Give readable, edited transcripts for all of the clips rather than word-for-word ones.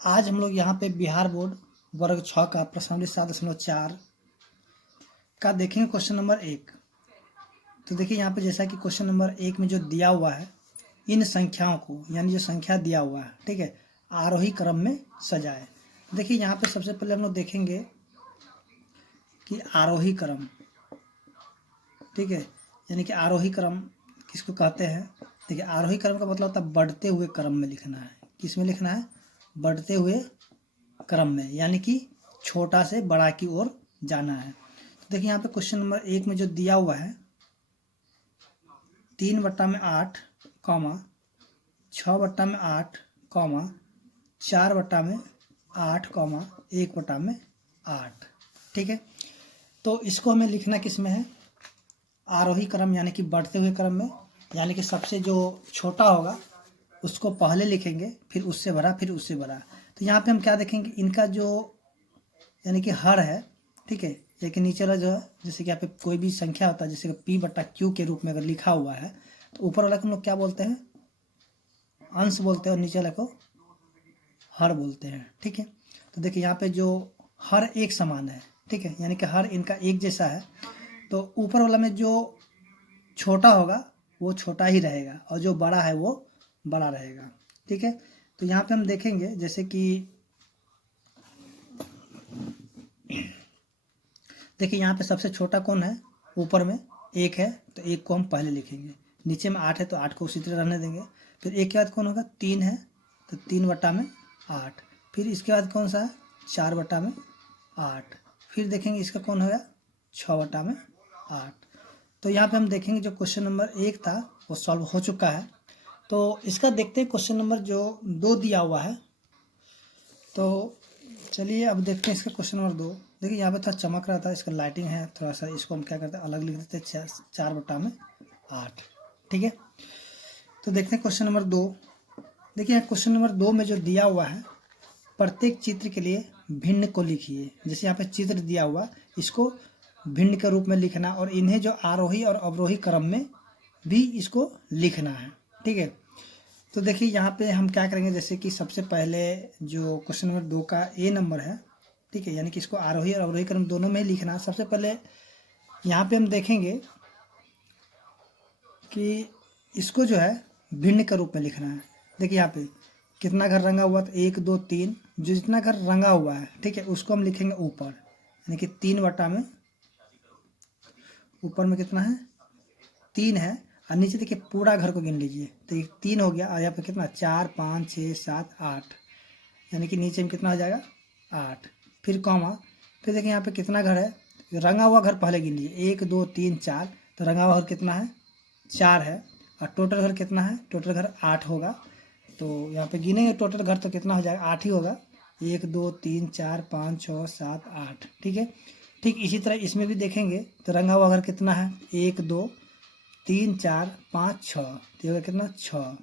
आज हम लोग यहाँ पे बिहार बोर्ड वर्ग 6 का प्रश्नावली 7.4 का देखेंगे क्वेश्चन नंबर 1। तो देखिए यहाँ पे जैसा कि क्वेश्चन नंबर 1 में जो दिया हुआ है, इन संख्याओं को यानी जो संख्या दिया हुआ है, ठीक है, आरोही क्रम में सजाए। देखिए यहाँ पे सबसे पहले हम लोग देखेंगे कि आरोही क्रम, ठीक है, यानी कि आरोही क्रम किसको कहते हैं। देखिए आरोही क्रम का मतलब होता है बढ़ते हुए क्रम में लिखना है। किस में लिखना है? बढ़ते हुए क्रम में, यानी कि छोटा से बड़ा की ओर जाना है। तो देखिए यहाँ पे क्वेश्चन नंबर 1 में जो दिया हुआ है 3/8, 6/8, 4/8, 1/8, ठीक है। तो इसको हमें लिखना किस में है? आरोही क्रम यानी कि बढ़ते हुए क्रम में, यानी कि सबसे जो छोटा होगा उसको पहले लिखेंगे, फिर उससे बड़ा, फिर उससे बड़ा। तो यहाँ पे हम क्या देखेंगे, इनका जो यानी कि हर है, ठीक है, लेकिन नीचे वाला जो है, जैसे कि यहाँ पे कोई भी संख्या होता है, जैसे कि P/Q के रूप में अगर लिखा हुआ है तो ऊपर वाला को हम लोग क्या बोलते हैं? अंश बोलते हैं, और नीचे वाला को हर बोलते हैं, ठीक है। तो देखिए यहाँ पे जो हर एक समान है, ठीक है, यानी कि हर इनका एक जैसा है। तो ऊपर वाला में जो छोटा होगा वो छोटा ही रहेगा, और जो बड़ा है वो बड़ा रहेगा, ठीक है। तो यहाँ पे हम देखेंगे जैसे कि देखिए यहाँ पे सबसे छोटा कौन है? ऊपर में 1 है, तो 1 को हम पहले लिखेंगे। नीचे में 8 है, तो 8 को उसी तरह रहने देंगे। फिर 1 के बाद कौन होगा? 3 है, तो 3/8। फिर इसके बाद कौन सा है? 4/8। फिर देखेंगे इसका कौन होगा? 6/8। तो यहाँ पे हम देखेंगे जो क्वेश्चन नंबर 1 था वो सॉल्व हो चुका है। तो इसका देखते हैं क्वेश्चन नंबर जो 2 दिया हुआ है। तो चलिए अब देखते हैं इसका क्वेश्चन नंबर 2। देखिए यहाँ पे थोड़ा चमक रहा था, इसका लाइटिंग है थोड़ा सा, इसको हम क्या करते हैं अलग लिख देते हैं 4/8, ठीक है। तो देखते हैं क्वेश्चन नंबर 2। देखिए क्वेश्चन नंबर 2 में जो दिया हुआ है, प्रत्येक चित्र के लिए भिन्न को लिखिए। जैसे यहाँ पे चित्र दिया हुआ, इसको भिन्न के रूप में लिखना, और इन्हें जो आरोही और अवरोही क्रम में भी इसको लिखना है, ठीक है। तो देखिए यहाँ पे हम क्या करेंगे, जैसे कि सबसे पहले जो क्वेश्चन नंबर 2 का ए नंबर है, ठीक है, यानी कि इसको आरोही और अवरोही क्रम दोनों में ही लिखना है। सबसे पहले यहाँ पे हम देखेंगे कि इसको जो है भिन्न के रूप में लिखना है। देखिए यहाँ पे कितना घर रंगा हुआ, तो 1 2 3, जो जितना घर रंगा हुआ है, ठीक है, उसको हम लिखेंगे ऊपर, यानी कि 3 में ऊपर में कितना है? 3 है, और नीचे देखिए पूरा घर को गिन लीजिए, तो ये 3 हो गया, और यहाँ पे कितना? 4 5 6 7 8, यानी कि नीचे में कितना हो जाएगा? 8। फिर कॉमा, फिर देखिए यहाँ पे कितना घर है? रंगा हुआ घर पहले गिन लीजिए, 1 2 3 4, तो रंगा हुआ घर कितना है? 4 है, और टोटल घर कितना है? टोटल घर 8 होगा। तो यहाँ पे गिनेंगे टोटल घर तो कितना हो जाएगा? 8 ही होगा। 1 2 3 4 5 6 7 8, ठीक है। ठीक इसी तरह इसमें भी देखेंगे तो रंगा हुआ घर कितना है? 1 2 3 4 5 6, तो होगा कितना? 6।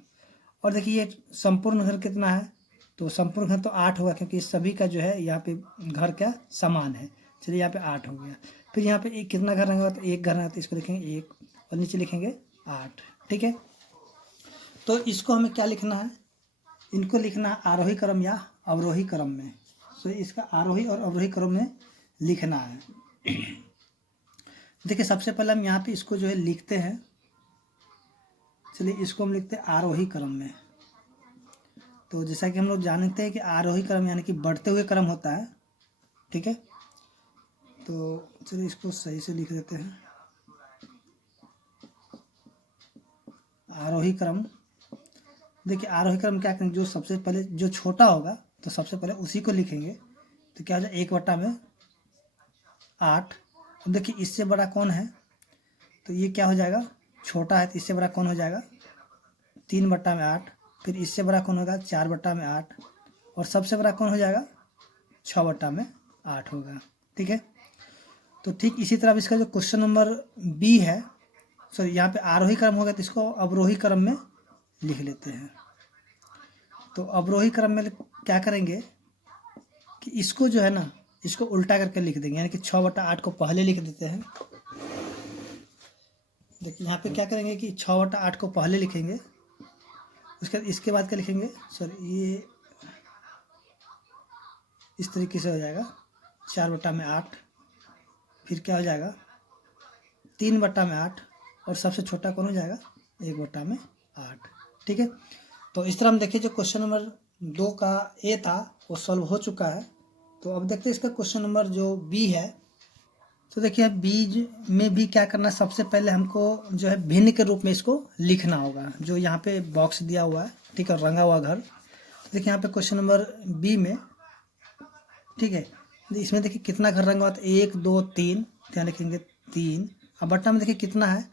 और देखिए ये संपूर्ण घर कितना है? तो संपूर्ण घर तो 8 होगा, क्योंकि सभी का जो है यहाँ पे घर क्या समान है। चलिए यहाँ पे 8 हो गया। फिर यहाँ पे एक कितना घर रहेगा? तो 1 घर है, तो इसको लिखेंगे 1, और नीचे लिखेंगे 8, ठीक है। तो इसको हमें क्या लिखना है? इनको लिखना है आरोही क्रम या अवरोही क्रम में। तो इसका आरोही और अवरोही क्रम में लिखना है। देखिए सबसे पहले हम यहाँ पे इसको जो है लिखते हैं। चलिए इसको हम लिखते हैं आरोही क्रम में। तो जैसा कि हम लोग जानते हैं कि आरोही क्रम यानी कि बढ़ते हुए क्रम होता है, ठीक है। तो चलिए इसको सही से लिख देते हैं, आरोही क्रम। देखिए आरोही क्रम क्या करेंगे, जो सबसे पहले जो छोटा होगा तो सबसे पहले उसी को लिखेंगे। तो क्या हो जाए? 1/8। अब देखिए इससे बड़ा कौन है? तो ये क्या हो जाएगा? छोटा है, तो इससे बड़ा कौन हो जाएगा? 3/8। फिर इससे बड़ा कौन होगा? 4/8। और सबसे बड़ा कौन हो जाएगा? 6/8 होगा, ठीक है। तो ठीक इसी तरह इसका जो क्वेश्चन नंबर बी है, सॉरी यहाँ पे आरोही क्रम होगा, तो इसको अवरोही क्रम में लिख लेते हैं। तो अवरोही क्रम में क्या करेंगे कि इसको जो है ना, इसको उल्टा करके लिख देंगे, यानी कि 6/8 को पहले लिख देते हैं। देखिए यहाँ पे क्या करेंगे कि 6/8 को पहले लिखेंगे, इसके बाद क्या लिखेंगे? सॉरी ये इस तरीके से हो जाएगा 4/8। फिर क्या हो जाएगा 3/8 और सबसे छोटा कौन हो जाएगा 1/8। ठीक है, तो इस तरह हम देखिए जो क्वेश्चन नंबर 2 का ए था वो सॉल्व हो चुका है। तो अब देखते हैं इसका क्वेश्चन नंबर जो बी है। तो देखिए बी में भी क्या करना है, सबसे पहले हमको जो है भिन्न के रूप में इसको लिखना होगा, जो यहाँ पे बॉक्स दिया हुआ है, ठीक है, रंगा हुआ घर। तो देखिए यहाँ पे क्वेश्चन नंबर बी में, ठीक है, इसमें देखिए कितना घर रंगा हुआ था 1 2 3, यहाँ लिखेंगे 3। अब बट्टा में देखिए कितना है,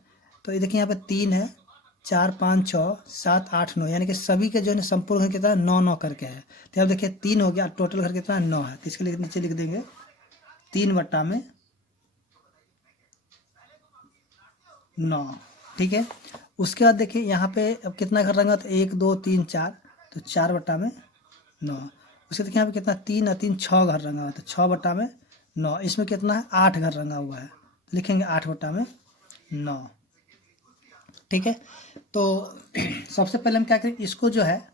तो ये देखिए यहाँ पे 3 है, 4 5 6 7 8 9, यानी कि सभी के जो है संपूर्ण घर कितना 9 9 करके है। तो अब देखिए 3 हो गया, टोटल घर कितना 9 है। तो इसके लिए नीचे लिख देंगे 3/9। ठीक है, उसके बाद देखिए यहाँ पे अब कितना घर रंगा, तो 1 2 3 4, तो 4/9। उसके देखिए यहाँ पे कितना 3 और 3 6 घर रंगा हुआ, तो 6/9। इसमें कितना है 8 घर रंगा हुआ है, लिखेंगे 8/9। ठीक है, तो सबसे पहले हम क्या करें, इसको जो है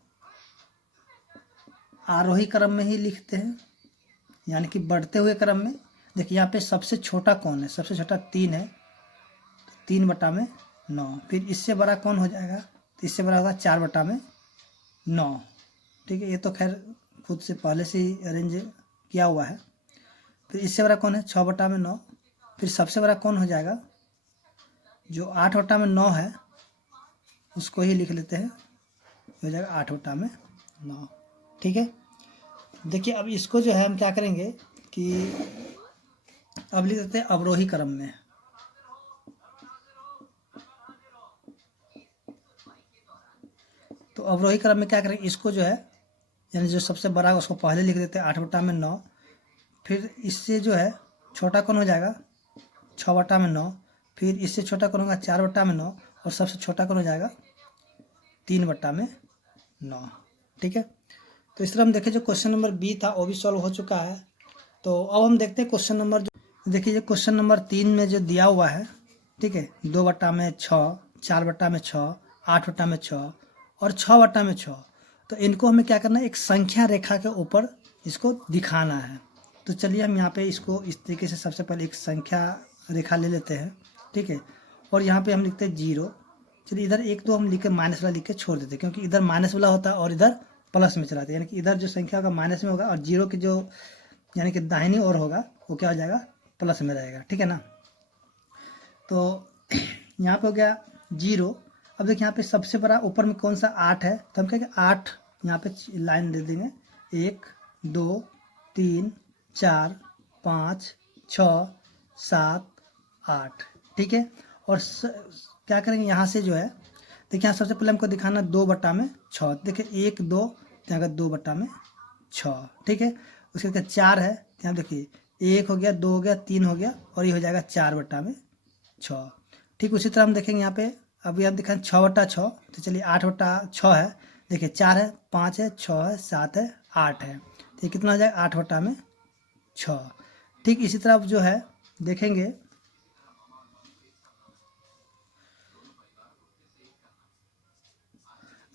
आरोही क्रम में ही लिखते हैं, यानी कि बढ़ते हुए क्रम में। देखिए यहाँ पे सबसे छोटा कौन है, सबसे छोटा 3 है, 3/9। फिर इससे बड़ा कौन हो जाएगा, तो इससे बड़ा होगा 4/9। ठीक है, ये तो खैर खुद से पहले से ही अरेंज किया हुआ है। फिर इससे बड़ा कौन है 6/9। फिर सबसे बड़ा कौन हो जाएगा, जो 8/9 है उसको ही लिख लेते हैं, हो जाएगा 8/9। ठीक है, देखिए अब इसको जो है हम क्या करेंगे कि अब लिख देते हैं अवरोही क्रम में। तो अवरोही क्रम में क्या करेंगे, इसको जो है यानी जो सबसे बड़ा है उसको पहले लिख देते हैं 8/9। फिर इससे जो है छोटा कौन हो जाएगा 6/9। फिर इससे छोटा कौन होगा 4/9 और सबसे छोटा कौन हो जाएगा 3/9। ठीक है, तो इस तरह हम देखें जो क्वेश्चन नंबर बी था वो भी सॉल्व हो चुका है। तो अब हम देखते हैं क्वेश्चन नंबर जो देखिए जो क्वेश्चन नंबर 3 में जो दिया हुआ है, ठीक है, 2/6, 4/6, 8/6 और 6/6। तो इनको हमें क्या करना है, एक संख्या रेखा के ऊपर इसको दिखाना है। तो चलिए हम यहाँ पे इसको इस तरीके से सबसे पहले एक संख्या रेखा ले लेते हैं, ठीक है, और यहाँ पे हम लिखते हैं 0। चलिए इधर 1 2 हम लिख के माइनस वाला लिख के छोड़ देते हैं, क्योंकि इधर माइनस वाला होता है और इधर प्लस में चलाते हैं, यानी कि इधर जो संख्या होगा माइनस में होगा और 0 की जो यानी कि दाहिनी ओर होगा वो क्या हो जाएगा प्लस में रहेगा। ठीक है ना, तो यहाँ पे हो गया 0। अब देखिए यहाँ पे सबसे बड़ा ऊपर में कौन सा 8 है, तो हम कहेंगे 8, यहाँ पे लाइन दे देंगे 1 2 3 4 5 6 7 8। ठीक है, और क्या करेंगे यहाँ से जो है, देखिए यहाँ सबसे पहले हमको दिखाना 2/6। देखिए 1 2, यहाँ का 2/6। ठीक है, उसके बाद 4 है, यहाँ देखिए 1 हो गया, 2 हो गया, 3 हो गया और ये हो जाएगा 4/6। ठीक, उसी तरह हम देखेंगे यहाँ पे अभी हम दिखाएं 6/6। तो चलिए 8/6 है, देखिए 4 है, 5 है, 6 है, 7 है, 8 है, तो ये कितना हो जाएगा 8/6। ठीक, इसी तरह जो है देखेंगे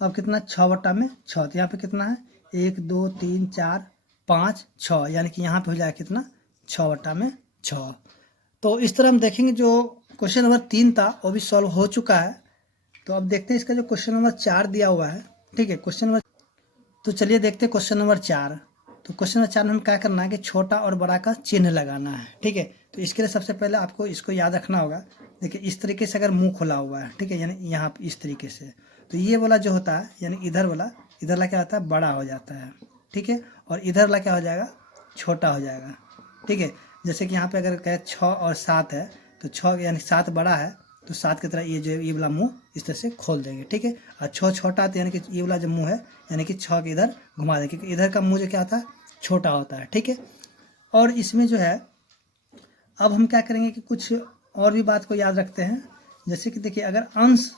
अब कितना 6/6। तो यहाँ पे कितना है 1 2 3 4 5 6, यानी कि यहाँ पे हो जाएगा कितना 6/6। तो इस तरह हम देखेंगे जो क्वेश्चन नंबर 3 था वो भी सॉल्व हो चुका है। तो अब देखते हैं इसका जो क्वेश्चन नंबर 4 दिया हुआ है, ठीक है, क्वेश्चन नंबर, तो चलिए देखते हैं क्वेश्चन नंबर 4। तो क्वेश्चन नंबर 4 में हमें क्या करना है कि छोटा और बड़ा का चिन्ह लगाना है। ठीक है, तो इसके लिए सबसे पहले आपको इसको याद रखना होगा। देखिए इस तरीके से अगर मुंह खुला हुआ है, ठीक है, यानी यहाँ इस तरीके से, तो ये वाला जो होता है यानी इधर वाला, इधर वाला क्या होता है बड़ा हो जाता है। ठीक है, और इधर वाला क्या हो जाएगा छोटा हो जाएगा। ठीक है, जैसे कि यहाँ पे अगर कहे 6 और 7 है, तो 6 यानी 7 बड़ा है, तो 7 की तरह ये जो ये वाला मुंह इस तरह से खोल देंगे। ठीक है, और 6 छोटा तो यानी कि ये वाला जो मुंह है यानी कि 6 के इधर घुमा देंगे, क्योंकि इधर का मुंह जो क्या होता है छोटा होता है। ठीक है, और इसमें जो है अब हम क्या करेंगे कि कुछ और भी बात को याद रखते हैं। जैसे कि देखिए अगर अंश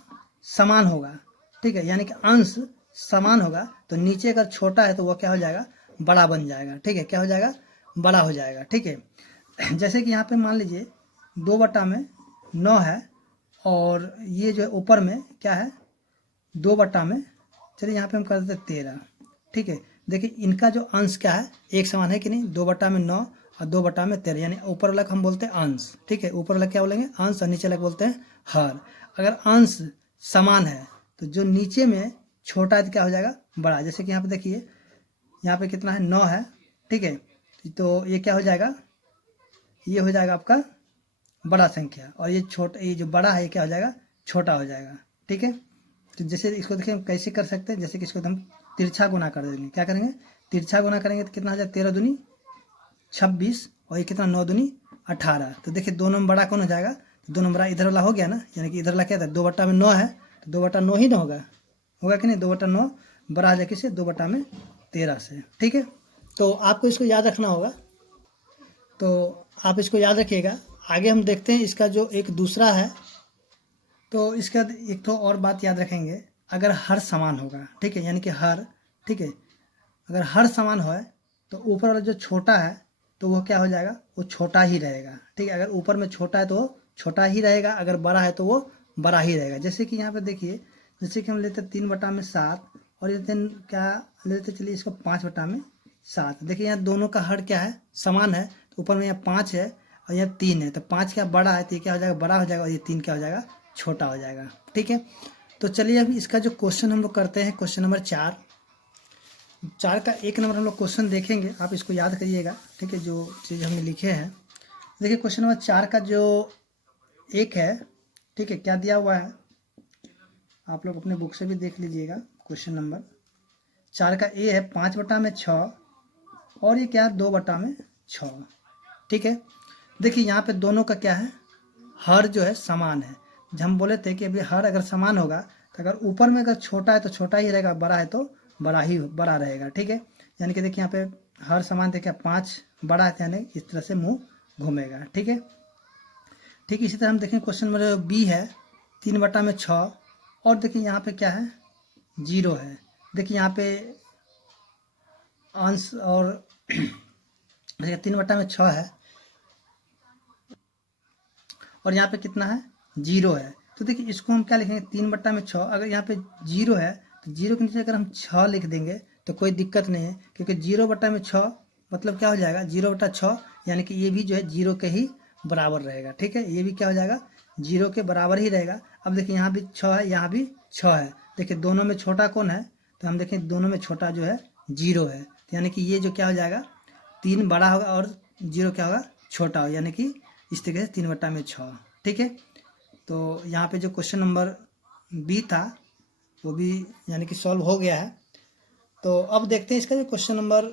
समान होगा, ठीक है, यानी कि अंश समान होगा, तो नीचे अगर छोटा है तो वह क्या हो जाएगा बड़ा बन जाएगा। ठीक है, क्या हो जाएगा बड़ा हो जाएगा। ठीक है, जैसे कि यहाँ पे मान लीजिए 2/9 है और ये जो है ऊपर में क्या है 2/, चलिए यहाँ पे हम कर देते 13। ठीक है, देखिए इनका जो अंश क्या है, एक समान है कि नहीं, 2/9 और 2/13, यानी ऊपर वाला को हम बोलते हैं अंश, ठीक है। ऊपर वाला क्या बोलेंगे, अंश, और नीचे वाला बोलते हैं हर। अगर अंश समान है तो जो नीचे में छोटा है तो क्या हो जाएगा, बड़ा। जैसे कि यहाँ पे देखिए, यहाँ पे कितना है, 9 है, ठीक है। तो ये क्या हो जाएगा, ये हो जाएगा आपका बड़ा संख्या, और ये जो बड़ा है ये क्या हो जाएगा, छोटा हो जाएगा, ठीक है। तो जैसे इसको देखिए हम कैसे कर सकते हैं, जैसे कि इसको हम तिरछा गुना कर देंगे। क्या करेंगे, तिरछा गुना करेंगे तो कितना हो जाएगा, 13 दूनी 26, और ये कितना, 9 दूनी 18। तो देखिए दोनों में बड़ा कौन हो जाएगा, तो दोनों में बड़ा इधर वाला हो गया ना, यानी कि इधर वाला क्या था, 2/9 है, तो 2/9 ही ना होगा, होगा कि नहीं। 2/9 बड़ा आ जाए किससे, 2/13 से, ठीक है। तो आपको इसको याद रखना होगा, तो आप इसको याद रखिएगा। आगे हम देखते हैं इसका जो एक दूसरा है, तो इसका एक तो और बात याद रखेंगे, अगर हर समान होगा, ठीक है, यानी कि हर, ठीक है, अगर हर समान हो तो ऊपर वाला जो छोटा है तो वो क्या हो जाएगा, वो छोटा ही रहेगा, ठीक है। अगर ऊपर में छोटा है तो वो छोटा ही रहेगा, अगर बड़ा है तो वो बड़ा ही रहेगा। जैसे कि यहाँ पे देखिए, जैसे कि हम लेते हैं 3/7, और ये क्या लेते, चलिए इसको 5/7। देखिए यहाँ दोनों का हर क्या है, समान है, तो ऊपर में यहाँ 5 है और यहाँ 3 है, तो 5 क्या बड़ा है, तो ये क्या हो जाएगा, बड़ा हो जाएगा, और ये 3 क्या हो जाएगा, छोटा हो जाएगा, ठीक है। तो चलिए अभी इसका जो क्वेश्चन हम लोग करते हैं, क्वेश्चन नंबर 4 का 1 नंबर हम लोग क्वेश्चन देखेंगे, आप इसको याद करिएगा, ठीक है, जो चीज़ हमने लिखे हैं। देखिए क्वेश्चन नंबर 4 का जो 1 है, ठीक है, क्या दिया हुआ है, आप लोग अपने बुक से भी देख लीजिएगा। क्वेश्चन नंबर 4 का ए है 5/6, और ये क्या है, 2/6, ठीक है। देखिए यहाँ पे दोनों का क्या है, हर जो है समान है। जब हम बोले थे कि अभी हर अगर समान होगा तो अगर ऊपर में अगर छोटा है तो छोटा ही रहेगा, बड़ा है तो बड़ा रहेगा, ठीक है। यानी कि देखिए यहाँ पे हर समान थे, क्या 5 बड़ा है, यानी इस तरह से मुंह घूमेगा, ठीक है। ठीक इसी तरह हम देखें क्वेश्चन नंबर बी है 3/6, और देखिए यहाँ पे क्या है, 0 है। देखिए यहाँ पे अंश, और देखिए 3/6 है, और यहाँ पे कितना है, 0 है। तो देखिए इसको हम क्या लिखेंगे, 3/6। अगर यहाँ पे 0 है तो 0 के नीचे अगर हम 6 लिख देंगे तो कोई दिक्कत नहीं है, क्योंकि 0/6 मतलब क्या हो जाएगा, 0/6, यानी कि ये भी जो है 0 के ही बराबर रहेगा, ठीक है। ये भी क्या हो जाएगा, 0 के बराबर ही रहेगा। अब देखिए यहाँ भी 6 है, यहाँ भी 6 है। देखिए दोनों में छोटा कौन है, तो हम देखें दोनों में छोटा जो है 0 है, यानी कि ये जो क्या हो जाएगा, 3 बड़ा होगा और 0 क्या होगा, छोटा होगा, यानी कि इस तरीके से 3/6, ठीक है। तो यहाँ पे जो क्वेश्चन नंबर बी था वो भी यानी कि सॉल्व हो गया है। तो अब देखते हैं इसका जो क्वेश्चन नंबर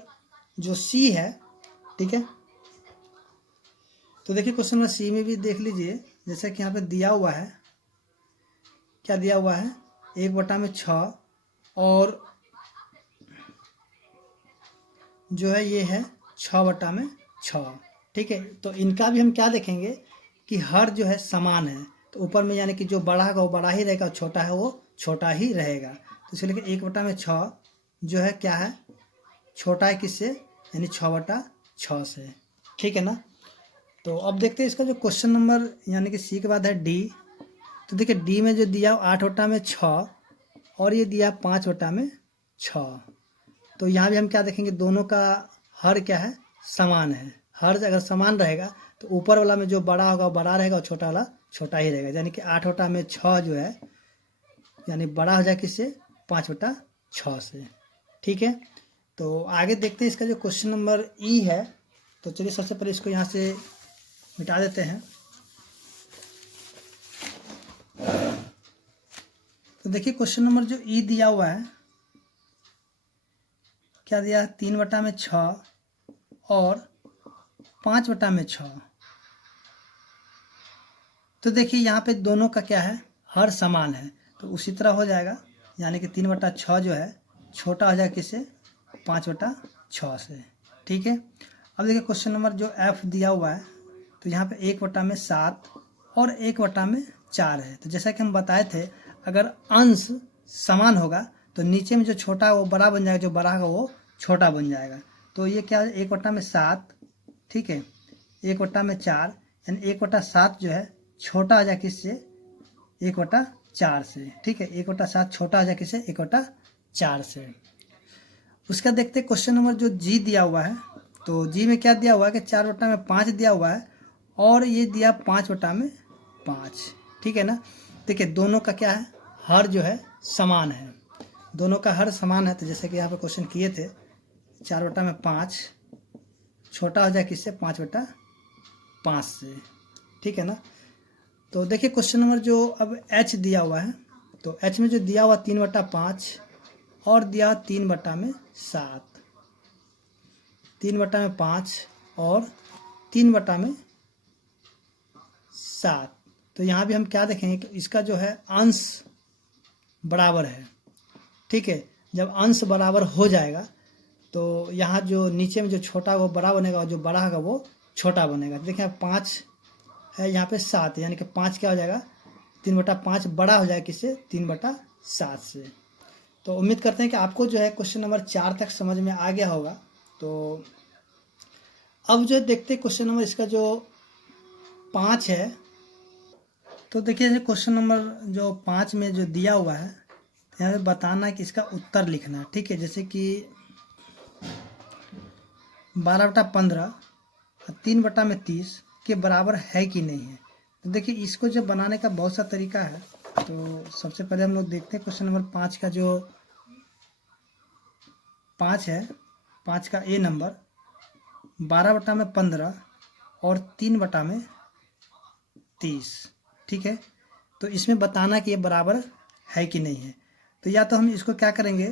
जो सी है, ठीक है। तो देखिए क्वेश्चन नंबर सी में भी देख लीजिए, जैसा कि यहाँ पे दिया हुआ है, क्या दिया हुआ है, 1/6, और जो है ये है 6/6, ठीक है। तो इनका भी हम क्या देखेंगे कि हर जो है समान है, तो ऊपर में यानी कि जो बड़ा है वो बड़ा ही रहेगा, और छोटा है वो छोटा ही रहेगा। तो इसलिए 1/6 जो है क्या है, छोटा है किससे, यानी 6/6 से, ठीक है ना। तो अब देखते हैं इसका जो क्वेश्चन नंबर यानी कि सी के बाद है डी। तो देखिए डी में जो दिया 8/6, और ये दिया 5/6। तो यहाँ भी हम क्या देखेंगे, दोनों का हर क्या है, समान है। हर अगर समान रहेगा तो ऊपर वाला में जो बड़ा होगा वो बड़ा रहेगा, और छोटा वाला छोटा ही रहेगा, यानी कि 8/6 जो है यानी बड़ा हो जाए किससे, 5/6 से, ठीक है। तो आगे देखते हैं इसका जो क्वेश्चन नंबर ई है। तो चलिए सबसे पहले इसको यहाँ से मिटा देते हैं। तो देखिए क्वेश्चन नंबर जो ई दिया हुआ है, क्या दिया है, 3/6 और 5/6। तो देखिए यहाँ पे दोनों का क्या है, हर समान है, तो उसी तरह हो जाएगा, यानी कि 3/6 जो है छोटा हो जाएगा किससे, 5/6 से, ठीक है। अब देखिए क्वेश्चन नंबर जो एफ दिया हुआ है, तो यहाँ पे 1/7 और 1/4 है। तो जैसा कि हम बताए थे, अगर अंश समान होगा तो नीचे में जो छोटा है वो बड़ा बन जाएगा, जो बड़ा होगा वो छोटा बन जाएगा। तो ये क्या है, 1/7, ठीक है, 1/4, यानी 1/7 जो है छोटा हो जाए किससे, 1/4 से, ठीक है। 1/7 छोटा हो जाए किससे, 1/4 से। उसका देखते हैं क्वेश्चन नंबर जो जी दिया हुआ है। तो जी में क्या दिया हुआ है कि 4/5 दिया हुआ है और ये दिया 5/5। ठीक है ना। देखिए दोनों का क्या है, हर जो है समान है, दोनों का हर समान है। तो जैसे कि यहाँ पे क्वेश्चन किए थे 4/5 छोटा हो जाए किससे, 5/5 से। ठीक है ना। तो देखिए क्वेश्चन नंबर जो अब एच दिया हुआ है, तो एच में जो दिया हुआ 3/5 और दिया 3/7, 3/5 और 3/7। तो यहाँ भी हम क्या देखेंगे कि इसका जो है अंश बराबर है। ठीक है, जब अंश बराबर हो जाएगा तो यहाँ जो नीचे में जो छोटा वो बड़ा बनेगा और जो बड़ा होगा वो छोटा बनेगा। देखिए 5 है, यहाँ पे 7 है, यानी कि 5 क्या हो जाएगा, 3/5 बड़ा हो जाएगा किससे, 3/7 से। तो उम्मीद करते हैं कि आपको जो है क्वेश्चन नंबर 4 तक समझ में आ गया होगा। तो अब जो देखते हैं क्वेश्चन नंबर इसका जो 5 है। तो देखिए क्वेश्चन नंबर जो 5 में जो दिया हुआ है, यहाँ पे बताना है कि इसका उत्तर लिखना है। ठीक है, जैसे कि 12/15 और 3/30 के बराबर है कि नहीं है। तो देखिए इसको जो बनाने का बहुत सा तरीका है। तो सबसे पहले हम लोग देखते हैं क्वेश्चन नंबर 5 का जो 5 है, 5 का ए नंबर 12/15 और 3/30। ठीक है, तो इसमें बताना कि ये बराबर है कि नहीं है। तो या तो हम इसको क्या करेंगे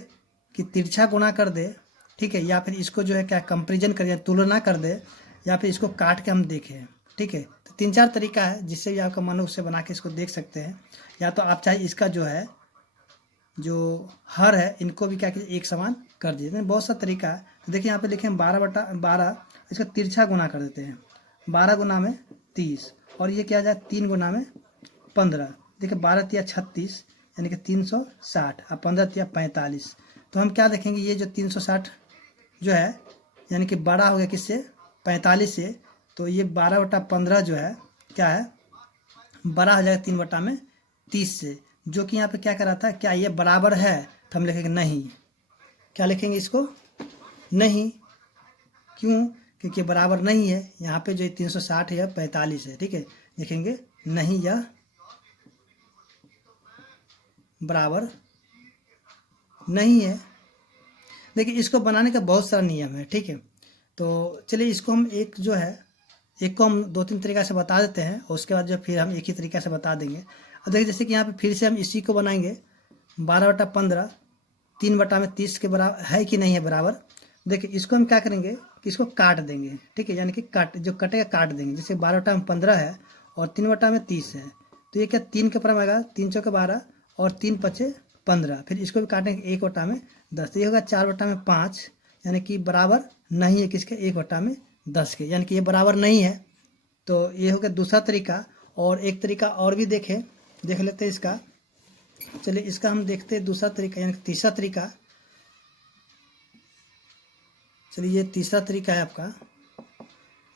कि तिरछा गुणा कर दे, ठीक है, या फिर इसको जो है क्या कंपेरिजन करें, तुलना कर दे, या फिर इसको काट के हम देखें। ठीक है, तो 3-4 तरीका है जिससे भी आपका मन हो उससे बना के इसको देख सकते हैं। या तो आप चाहे इसका जो है जो हर है इनको भी क्या कीजिए एक समान कर दीजिए। बहुत सा तरीका है। तो देखिए यहाँ पे लिखे 12/12, इसका तिरछा गुना कर देते हैं, 12 गुना में 30 और ये क्या जाए 3 गुना में 15। देखिए 12 तिया 36 यानी कि 360 और 15 तिया 45। तो हम क्या देखेंगे ये जो 360 जो है यानी कि बड़ा हो गया किससे, 45 से। तो ये 12/15 जो है क्या है, बड़ा हो जाएगा 3/30 से, जो कि यहाँ पे क्या करा था, क्या ये बराबर है। तो हम लिखेंगे नहीं। क्या लिखेंगे इसको, नहीं। क्यों, क्योंकि बराबर नहीं है। यहाँ पे जो 360 है 45 है। ठीक है, लिखेंगे नहीं, यह बराबर नहीं है। देखिए इसको बनाने का बहुत सारा नियम है। ठीक है, तो चलिए इसको हम एक जो है एक को हम 2-3 तरीका से बता देते हैं और उसके बाद जो फिर हम एक ही तरीका से बता देंगे। अब देखिए जैसे कि यहाँ पे फिर से हम इसी को बनाएंगे 12/15 3/30 के बराबर है कि नहीं है बराबर। देखिए इसको हम क्या करेंगे कि इसको काट देंगे। ठीक है, यानी कि काट जो कटेगा काट देंगे। जैसे 12/15 है और 3/30 है, तो ये क्या 3 के ऊपर आएगा, 3 चौके 12 और 3×5 = 15। फिर इसको भी काटेंगे 1/10, तो ये होगा 4/5 यानी कि बराबर नहीं है किसके, 1/10 के, यानी कि ये बराबर नहीं है। तो ये हो गया दूसरा तरीका। और एक तरीका और भी देख लेते हैं इसका। चलिए इसका हम देखते हैं दूसरा तरीका यानी तीसरा तरीका। चलिए ये तीसरा तरीका है आपका।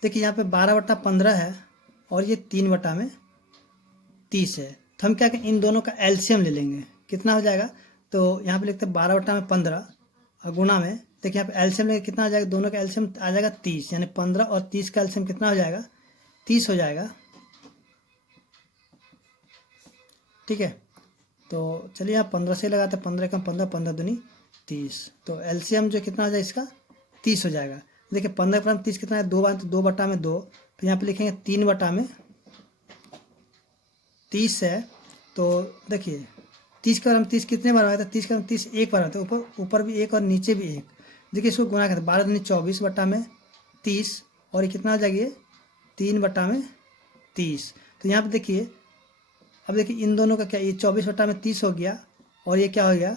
देखिए यहाँ पे 12/15 है और ये 3/30 है। तो हम क्या करें, इन दोनों का एलसीएम ले लेंगे। कितना हो जाएगा, तो यहाँ पे लिखते हैं 12/15 और गुणा में, देखिए यहाँ पे एलसीएम लेंगे कितना हो जाएगा, दोनों का एलसीएम आ जाएगा 30, यानी 15 और 30 का एलसीएम कितना हो जाएगा, 30 हो जाएगा। ठीक है, तो चलिए यहाँ 15 से लगाते हैं, 15 कम 15, 15 दूनी 30। तो एलसीएम जो कितना हो जाएगा इसका 30 हो जाएगा। देखिए 15 पर 30 कितना है, 2 बार, तो 2/2। फिर यहाँ पे लिखेंगे 3/30 है। तो देखिए 30 के बार हम 30 कितने बार आया था, 30 के बार 30 एक बार आता है, ऊपर भी एक और नीचे भी एक। देखिए इसको गुना करते 12 दूनी 24/30 और ये कितना हो जाएगा, ये 3/30। तो यहाँ पे देखिए, अब देखिए इन दोनों का क्या, ये 24/30 हो गया और ये क्या हो गया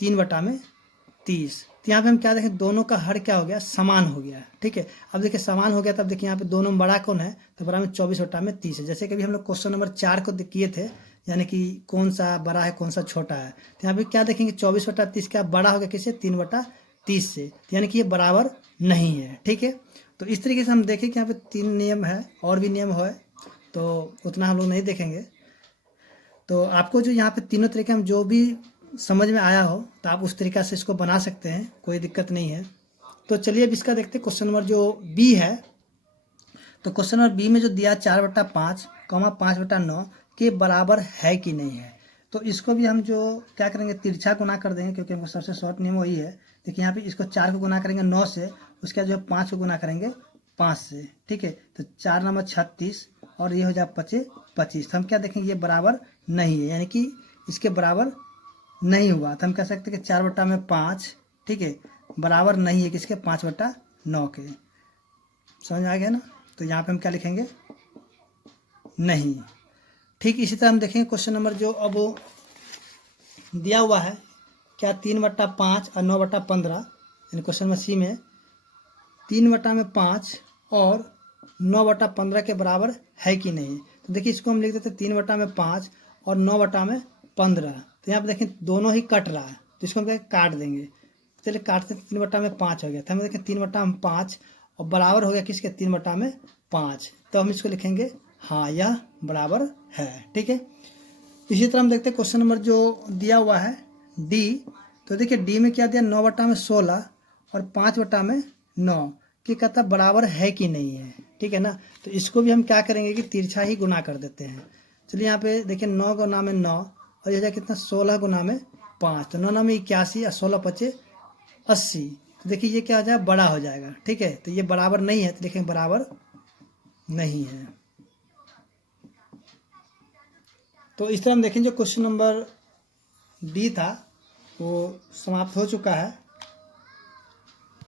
3/30। तो यहाँ पे हम क्या देखें, दोनों का हर क्या हो गया, समान हो गया। ठीक है, अब देखिए समान हो गया, तब देखिए यहाँ पे दोनों में बड़ा कौन है, तो बड़ा में 24/30 है। जैसे कि हम लोग क्वेश्चन नंबर 4 को किए थे, यानी कि कौन सा बड़ा है कौन सा छोटा है। तो यहाँ पे क्या देखेंगे 24/30 क्या बड़ा हो गया किससे, 3/30 से, यानी कि ये बराबर नहीं है। ठीक है, तो इस तरीके से हम देखें कि यहाँ पे 3 नियम है, और भी नियम है तो उतना हम लोग नहीं देखेंगे। तो आपको जो यहाँ पे तीनों तरीके हम जो भी समझ में आया हो तो आप उस तरीक़ा से इसको बना सकते हैं, कोई दिक्कत नहीं है। तो चलिए अब इसका देखते हैं क्वेश्चन नंबर जो बी है। तो क्वेश्चन नंबर बी में जो दिया 4/5, 5/9 के बराबर है कि नहीं है। तो इसको भी हम जो क्या करेंगे, तिरछा गुना कर देंगे, क्योंकि हमको सबसे शॉर्ट नियम वही है। देखिए यहाँ पे इसको 4 को गुना करेंगे 9 से, उसके बाद जो है 5 को गुना करेंगे 5 से, ठीक है। तो 4 9 36 और ये हो जाए 25। तो हम क्या देखेंगे, ये बराबर नहीं है, यानी कि इसके बराबर नहीं हुआ। तो हम कह सकते हैं कि 4/5, ठीक है, बराबर नहीं है किसके, 5/9 के। समझ में आ गया ना। तो यहाँ पे हम क्या लिखेंगे, नहीं। ठीक इसी तरह हम देखेंगे क्वेश्चन नंबर जो अब दिया हुआ है, क्या 3/5 और 9/15, यानी क्वेश्चन नंबर सी में 3/5 और 9/15 के बराबर है कि नहीं। तो देखिए इसको हम लिख देते 3/5 और 9/15। तो यहाँ पे देखें दोनों ही कट रहा है, तो इसको हम काट देंगे। चलिए काटते 3/5 हो गया। तो हम देखें 3/5 और बराबर हो गया किसके, 3/5। तो हम इसको लिखेंगे हाँ यह बराबर है, ठीक है। इसी तरह हम देखते हैं क्वेश्चन नंबर जो दिया हुआ है डी। तो देखिए डी में क्या दिया, 9/16 और 5/9 कि कहता बराबर है कि नहीं है, ठीक है ना। तो इसको भी हम क्या करेंगे कि तिरछा ही गुना कर देते हैं। चलिए यहाँ पे देखिए 9 गुना में 9 और ये कितना 16 गुना में 5, तो 9 9 में 81 और 16 5 80। तो देखिए ये क्या हो जाएगा, बड़ा हो जाएगा, ठीक है। तो ये बराबर नहीं है, तो देखें बराबर नहीं है। तो इस तरह हम देखें जो क्वेश्चन नंबर डी था वो समाप्त हो चुका है।